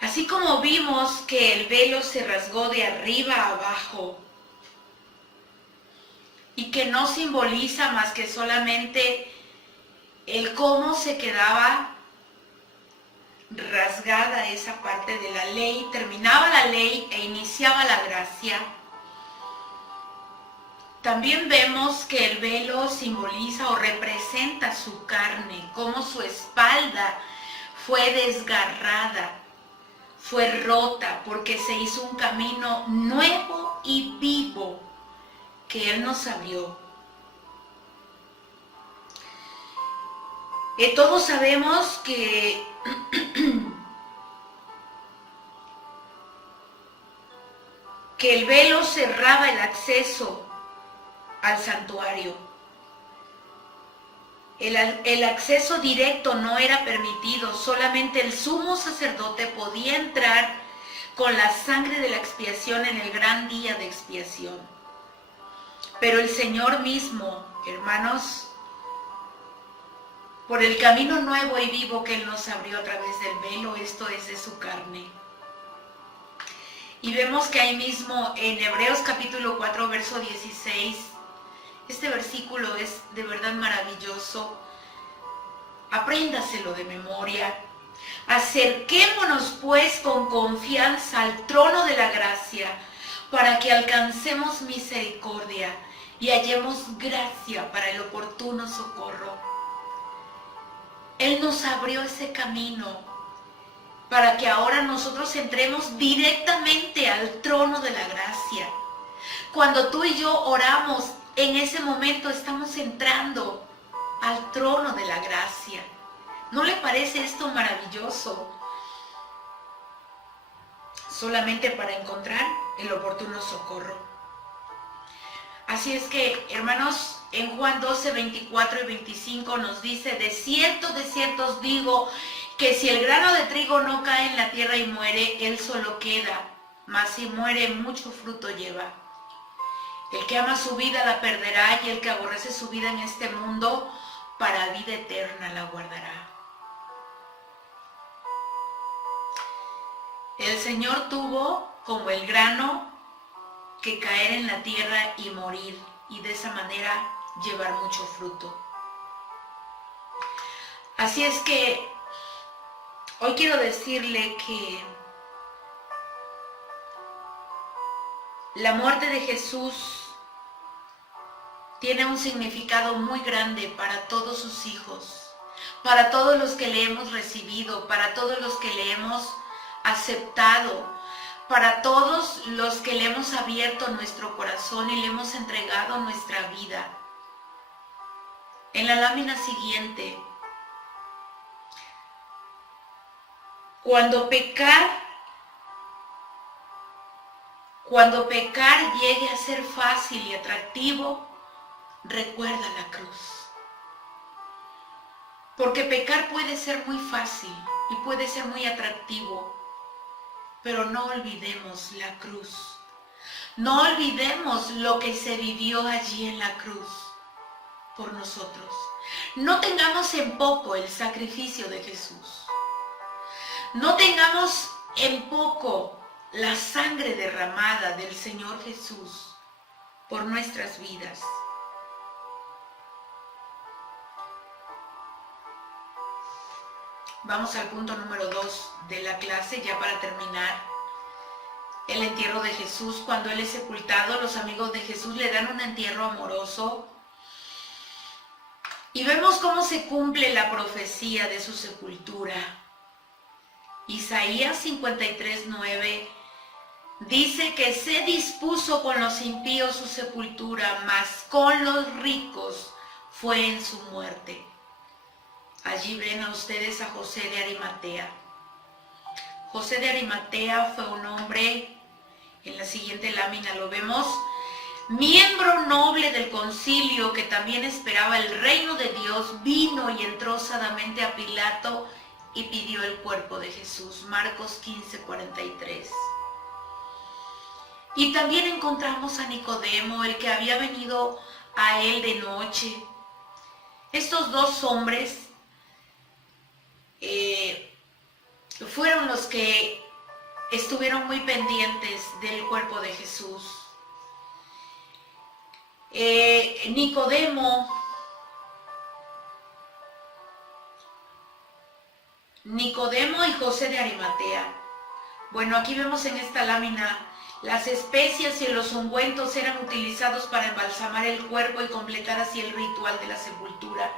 Así como vimos que el velo se rasgó de arriba a abajo y que no simboliza más que solamente el cómo se quedaba rasgada esa parte de la ley, terminaba la ley e iniciaba la gracia. También vemos que el velo simboliza o representa su carne, cómo su espalda fue desgarrada, fue rota, porque se hizo un camino nuevo y vivo que Él nos abrió. Todos sabemos que el velo cerraba el acceso al santuario. El acceso directo no era permitido, solamente el sumo sacerdote podía entrar con la sangre de la expiación en el gran día de expiación. Pero el Señor mismo, hermanos, por el camino nuevo y vivo que Él nos abrió a través del velo, esto es de su carne. Y vemos que ahí mismo en Hebreos capítulo 4, verso 16, este versículo es de verdad maravilloso. Apréndaselo de memoria. Acerquémonos pues con confianza al trono de la gracia, para que alcancemos misericordia y hallemos gracia para el oportuno socorro. Él nos abrió ese camino para que ahora nosotros entremos directamente al trono de la gracia. Cuando tú y yo oramos, en ese momento estamos entrando al trono de la gracia. ¿No le parece esto maravilloso? Solamente para encontrar el oportuno socorro. Así es que, hermanos, en Juan 12, 24 y 25 nos dice, de cierto os digo, que si el grano de trigo no cae en la tierra y muere, él solo queda, mas si muere, mucho fruto lleva. El que ama su vida la perderá, y el que aborrece su vida en este mundo, para vida eterna la guardará. El Señor tuvo como el grano que caer en la tierra y morir, y de esa manera llevar mucho fruto. Así es que hoy quiero decirle que la muerte de Jesús tiene un significado muy grande para todos sus hijos, para todos los que le hemos recibido, para todos los que le hemos aceptado, para todos los que le hemos abierto nuestro corazón y le hemos entregado nuestra vida. En la lámina siguiente, cuando pecar llegue a ser fácil y atractivo, recuerda la cruz. Porque pecar puede ser muy fácil y puede ser muy atractivo, pero no olvidemos la cruz. No olvidemos lo que se vivió allí en la cruz por nosotros. No tengamos en poco el sacrificio de Jesús. No tengamos en poco la sangre derramada del Señor Jesús por nuestras vidas. Vamos al punto número 2 de la clase, ya para terminar. El entierro de Jesús. Cuando Él es sepultado, los amigos de Jesús le dan un entierro amoroso. Y vemos cómo se cumple la profecía de su sepultura. Isaías 53:9 dice que se dispuso con los impíos su sepultura, mas con los ricos fue en su muerte. Allí ven a ustedes a José de Arimatea. José de Arimatea fue un hombre, en la siguiente lámina lo vemos, miembro noble del concilio que también esperaba el reino de Dios, vino y entró osadamente a Pilato y pidió el cuerpo de Jesús. Marcos 15:43. Y también encontramos a Nicodemo, el que había venido a él de noche. Estos dos hombres fueron los que estuvieron muy pendientes del cuerpo de Jesús. Nicodemo y José de Arimatea. Bueno, aquí vemos en esta lámina, las especias y los ungüentos eran utilizados para embalsamar el cuerpo y completar así el ritual de la sepultura.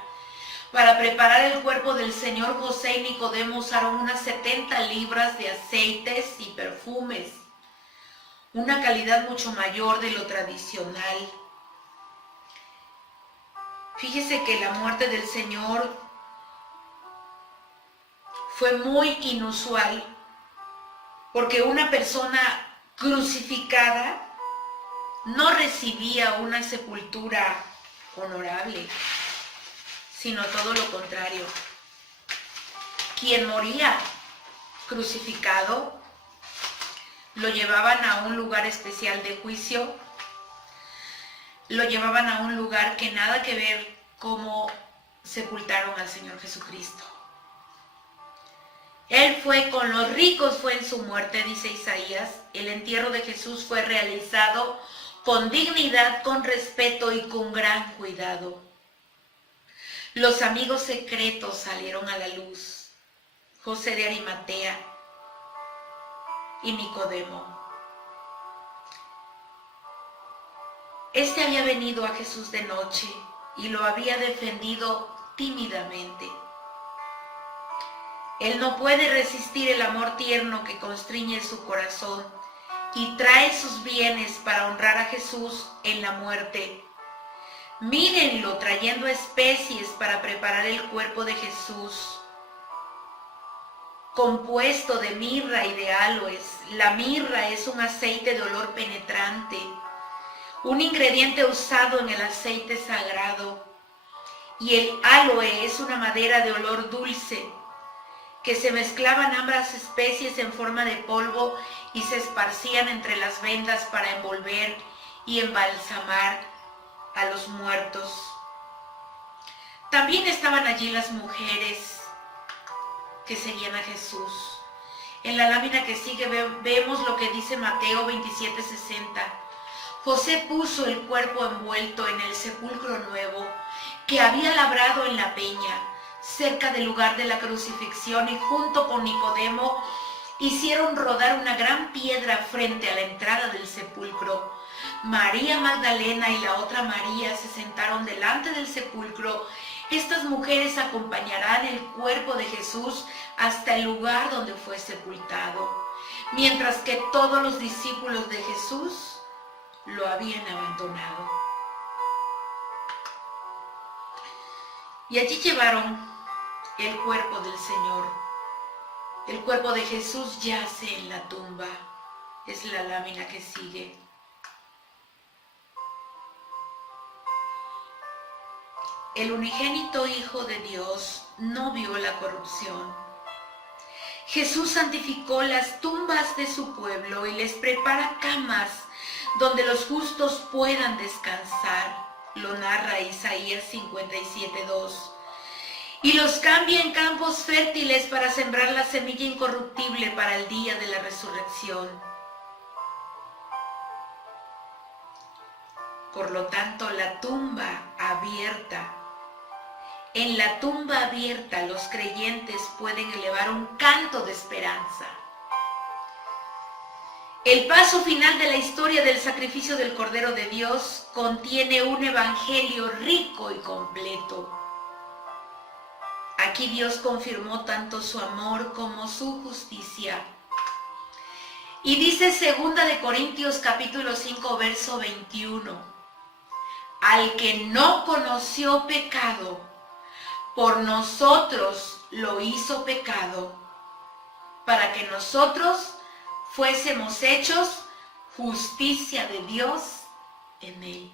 Para preparar el cuerpo del Señor, José y Nicodemo usaron unas 70 libras de aceites y perfumes, una calidad mucho mayor de lo tradicional. Fíjese que la muerte del Señor fue muy inusual, porque una persona crucificada no recibía una sepultura honorable, sino todo lo contrario. Quien moría crucificado lo llevaban a un lugar especial de juicio, lo llevaban a un lugar que nada que ver cómo sepultaron al Señor Jesucristo. Él fue con los ricos, fue en su muerte, dice Isaías. El entierro de Jesús fue realizado con dignidad, con respeto y con gran cuidado. Los amigos secretos salieron a la luz, José de Arimatea y Nicodemo. Este había venido a Jesús de noche y lo había defendido tímidamente. Él no puede resistir el amor tierno que constriñe su corazón y trae sus bienes para honrar a Jesús en la muerte. Mírenlo trayendo especies para preparar el cuerpo de Jesús, compuesto de mirra y de aloes. La mirra es un aceite de olor penetrante, un ingrediente usado en el aceite sagrado, y el aloe es una madera de olor dulce, que se mezclaban ambas especies en forma de polvo y se esparcían entre las vendas para envolver y embalsamar a los muertos. También estaban allí las mujeres que seguían a Jesús. En la lámina que sigue vemos lo que dice Mateo 27:60. José puso el cuerpo envuelto en el sepulcro nuevo que había labrado en la peña, cerca del lugar de la crucifixión, y junto con Nicodemo hicieron rodar una gran piedra frente a la entrada del sepulcro. María Magdalena y la otra María se sentaron delante del sepulcro. Estas mujeres acompañarán el cuerpo de Jesús hasta el lugar donde fue sepultado, mientras que todos los discípulos de Jesús lo habían abandonado. Y allí llevaron el cuerpo del Señor. El cuerpo de Jesús yace en la tumba. Es la lámina que sigue. El unigénito Hijo de Dios no vio la corrupción. Jesús santificó las tumbas de su pueblo y les prepara camas donde los justos puedan descansar. Lo narra Isaías 57:2. Y los cambia en campos fértiles para sembrar la semilla incorruptible para el día de la resurrección. Por lo tanto, la tumba abierta. En la tumba abierta los creyentes pueden elevar un canto de esperanza. El paso final de la historia del sacrificio del Cordero de Dios contiene un evangelio rico y completo. Aquí Dios confirmó tanto su amor como su justicia. Y dice 2 de Corintios capítulo 5 verso 21. Al que no conoció pecado, por nosotros lo hizo pecado, para que nosotros fuésemos hechos justicia de Dios en él.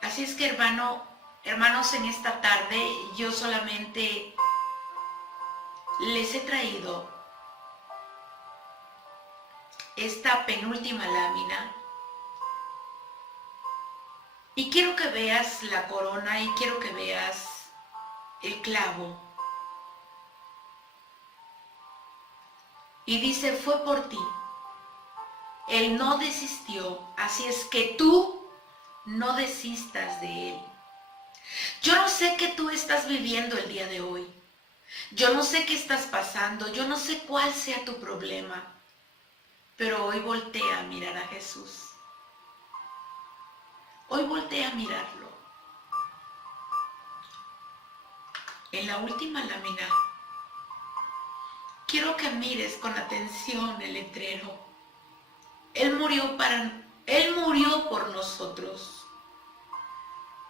Así es que hermanos, en esta tarde yo solamente les he traído esta penúltima lámina y quiero que veas la corona y quiero que veas el clavo. Y dice, fue por ti. Él no desistió, así es que tú no desistas de él. Yo no sé qué tú estás viviendo el día de hoy. Yo no sé qué estás pasando, yo no sé cuál sea tu problema, pero hoy voltea a mirar a Jesús. Hoy voltea a mirarlo. En la última lámina, quiero que mires con atención el letrero. Él murió por nosotros,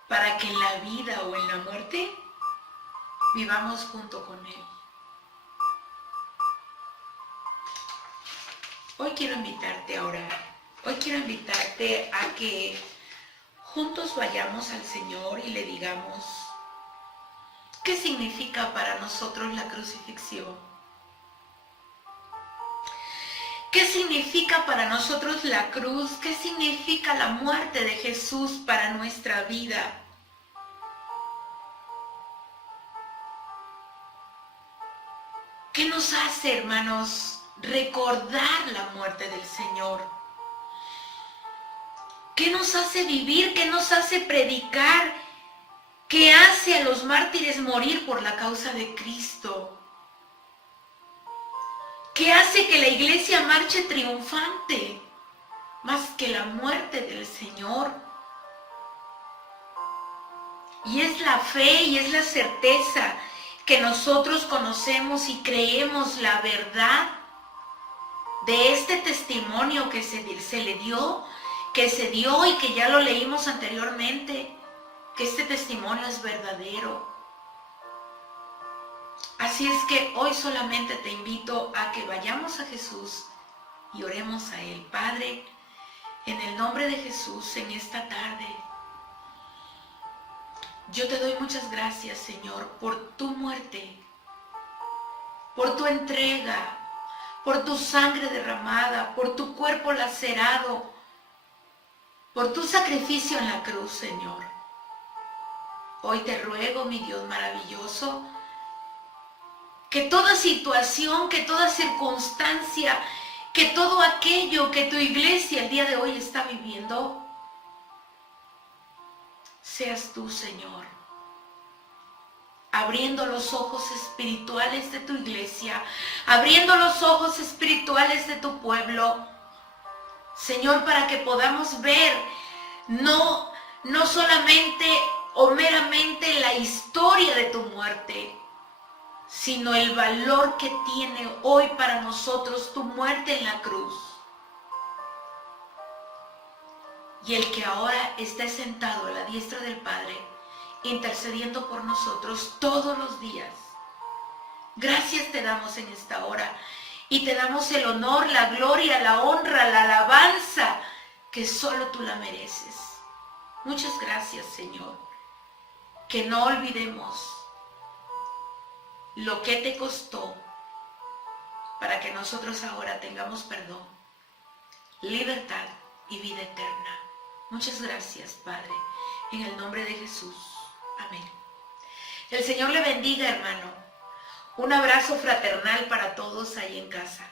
para que en la vida o en la muerte vivamos junto con Él. Hoy quiero invitarte a orar. Hoy quiero invitarte a que juntos vayamos al Señor y le digamos, ¿qué significa para nosotros la crucifixión? ¿Qué significa para nosotros la cruz? ¿Qué significa la muerte de Jesús para nuestra vida? ¿Qué nos hace, hermanos, recordar la muerte del Señor? ¿Qué nos hace vivir? ¿Qué nos hace predicar? ¿Qué hace a los mártires morir por la causa de Cristo? ¿Qué hace que la iglesia marche triunfante? Más que la muerte del Señor. Y es la fe y es la certeza que nosotros conocemos y creemos la verdad de este testimonio que se le dio, que se dio y que ya lo leímos anteriormente, que este testimonio es verdadero. Así es que hoy solamente te invito a que vayamos a Jesús y oremos a Él. Padre, en el nombre de Jesús, en esta tarde, yo te doy muchas gracias, Señor, por tu muerte, por tu entrega, por tu sangre derramada, por tu cuerpo lacerado, por tu sacrificio en la cruz, Señor. Hoy te ruego, mi Dios maravilloso, que toda situación, que toda circunstancia, que todo aquello que tu iglesia el día de hoy está viviendo, seas tú, Señor, abriendo los ojos espirituales de tu iglesia, abriendo los ojos espirituales de tu pueblo, Señor, para que podamos ver no solamente o meramente la historia de tu muerte, sino el valor que tiene hoy para nosotros tu muerte en la cruz. Y el que ahora está sentado a la diestra del Padre, intercediendo por nosotros todos los días. Gracias te damos en esta hora y te damos el honor, la gloria, la honra, la alabanza, que solo tú la mereces. Muchas gracias, Señor. Que no olvidemos lo que te costó para que nosotros ahora tengamos perdón, libertad y vida eterna. Muchas gracias, Padre, en el nombre de Jesús. Amén. El Señor le bendiga, hermano. Un abrazo fraternal para todos ahí en casa.